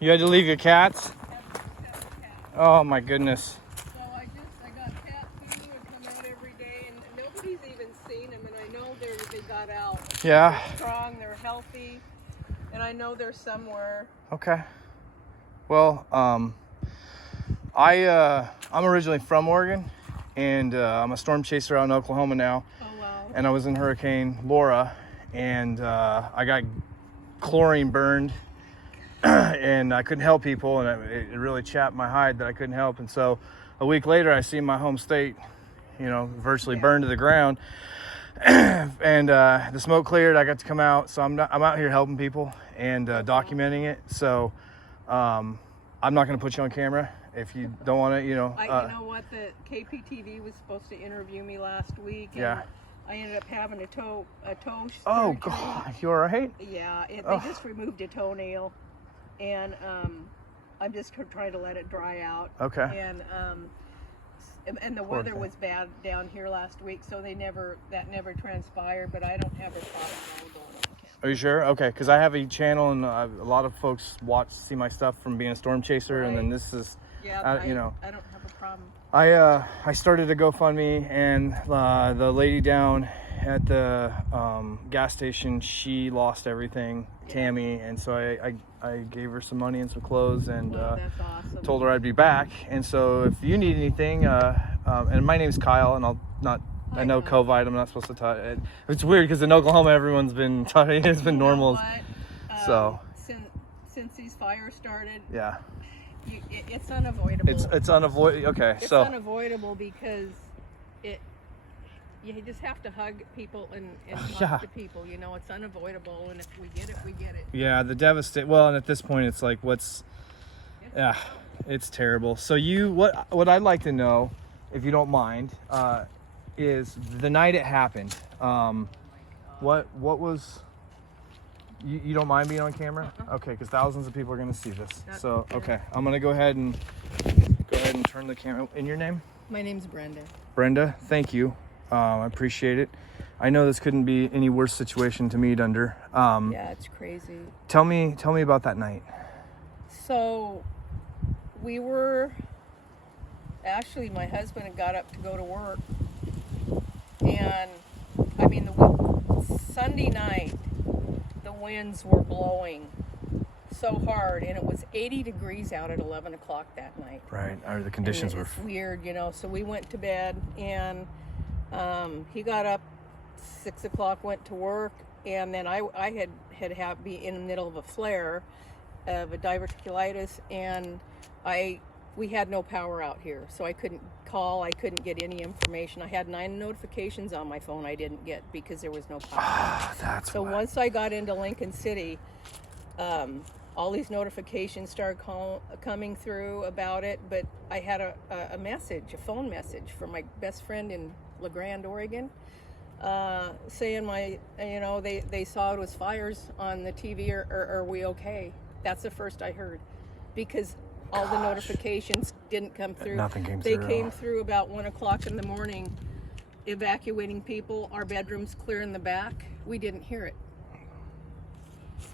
You had to leave your cats? Oh my goodness. So I got cat food and come out every day, and nobody's even seen them, and I know they got out. Yeah. They're strong, they're healthy, and I know they're somewhere. Okay. Well, I'm originally from Oregon, and I'm a storm chaser out in Oklahoma now. Oh wow. And I was in Hurricane Laura, and I got chlorine burned, and I couldn't help people, and it really chapped my hide that I couldn't help. And so a week later, I see my home state, virtually burned to the ground, and the smoke cleared. I got to come out, so I'm out here helping people and documenting it. So I'm not going to put you on camera if you don't want to. You know what? The KPTV was supposed to interview me last week. And Yeah. I ended up having a toe. Oh surgery. God, you all right? Yeah, they just removed a toenail, and I'm just trying to let it dry out. Okay. And the weather was bad down here last week, so that never transpired. But I don't have a problem going on camera. Are you sure? Okay, because I have a channel, and a lot of folks see my stuff from being a storm chaser, and then this is, Yeah, I don't have a problem. I started a GoFundMe, and the lady down at the gas station, she lost everything, Tammy, and so I gave her some money and some clothes, and That's awesome. told her I'd be back. And so if you need anything, and my name's Kyle, and I know COVID, I'm not supposed to talk. It's weird because in Oklahoma everyone's been talking. It's been normal. So since these fires started, yeah, it's unavoidable. It's unavoidable. Okay, it's so unavoidable because you just have to hug people and talk to people. It's unavoidable, and if we get it, we get it. Yeah, the devastate. Well, and at this point, it's like it's terrible. So what I'd like to know, if you don't mind, is the night it happened. What was? You don't mind being on camera? Okay, because thousands of people are going to see this. So okay, I'm going to go ahead and turn the camera. In your name? My name's Brenda. Brenda, thank you. I appreciate it. I know this couldn't be any worse situation to meet under. Yeah, it's crazy. Tell me about that night. So actually my husband had got up to go to work, and the Sunday night the winds were blowing so hard, and it was 80 degrees out at 11 o'clock that night. Right, or the conditions were weird, so we went to bed, and he got up 6 o'clock, went to work, and then I had be in the middle of a flare of a diverticulitis, and we had no power out here, so I couldn't call, I couldn't get any information. I had 9 notifications on my phone I didn't get because there was no power. So once I got into Lincoln City, all these notifications started coming through about it, but I had a phone message from my best friend in La Grande, Oregon, saying they saw it was fires on the TV, or are we okay? That's the first I heard, because all the notifications didn't come through. Nothing came through. They came through about 1 o'clock in the morning, evacuating people, our bedrooms clear in the back. We didn't hear it.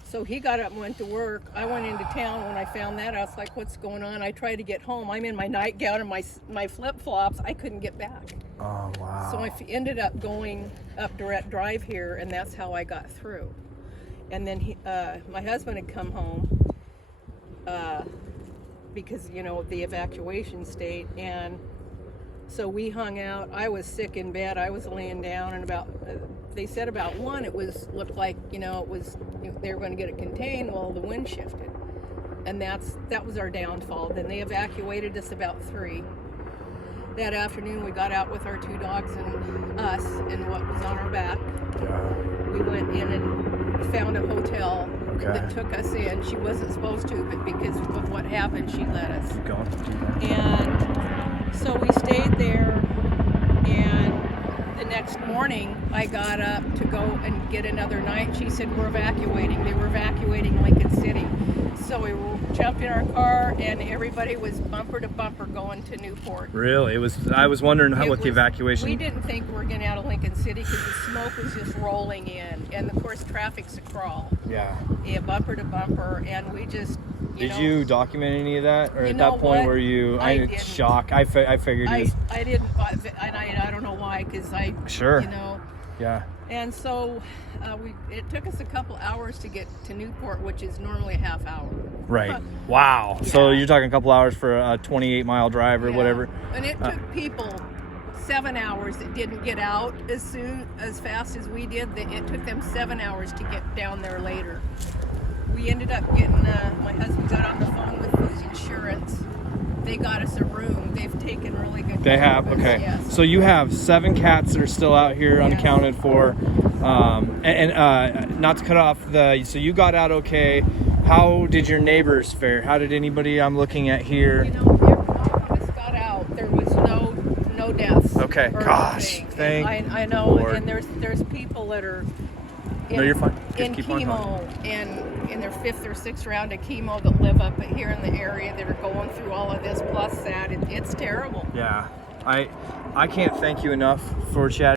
So he got up and went to work. I went into town. When I found that, I was like, what's going on? I tried to get home. I'm in my nightgown and my flip-flops. I couldn't get back. Oh, wow. So I ended up going up Direct Drive here, and that's how I got through. And then my husband had come home because, of the evacuation state. And so we hung out. I was sick in bed. I was laying down, and they said about 1, looked like, they were going to get it contained. Well, the wind shifted, and that was our downfall. Then they evacuated us about 3. That afternoon, we got out with our 2 dogs and us and what was on our back. Yeah. We went in and found a hotel that took us in. She wasn't supposed to, but because of what happened, she let us. Go. And so we stayed there, and the next morning I got up to go and get another night. She said, we're evacuating. They were evacuating Lincoln City. So we jumped in our car, and everybody was bumper to bumper going to Newport. Really? I was wondering what the evacuation... We didn't think we were getting out of Lincoln City because the smoke was just rolling in. And of course, traffic's a crawl. Yeah. Yeah, bumper to bumper. And Did you document any of that, or You at know that point what? were you I in didn't. shock? I figured you. I didn't, and I don't know why, because Sure. you know. Yeah. And so it took us a couple hours to get to Newport, which is normally a half hour. Right. Wow. So Yeah. you're talking a couple hours for a 28-mile drive or Yeah. whatever. And it took people 7 hours that didn't get out as fast as we did. It took them 7 hours to get down there later. We ended up getting, my husband got on the phone with his insurance. They got us a room. They've taken really good They care have, of us, okay. yes. So you have 7 cats that are still out here Yes. unaccounted for. And not to cut off so you got out okay. How did your neighbors fare? How did anybody I'm looking at here? You know, all of us got out. There was no deaths. Okay. or Gosh, anything. thank I know, Lord. and there's people that are No, you're fine. Just in keep on chemo and in their 5th or 6th round of chemo that live up here in the area that are going through all of this plus that. It's terrible. Yeah. I can't thank you enough for chatting.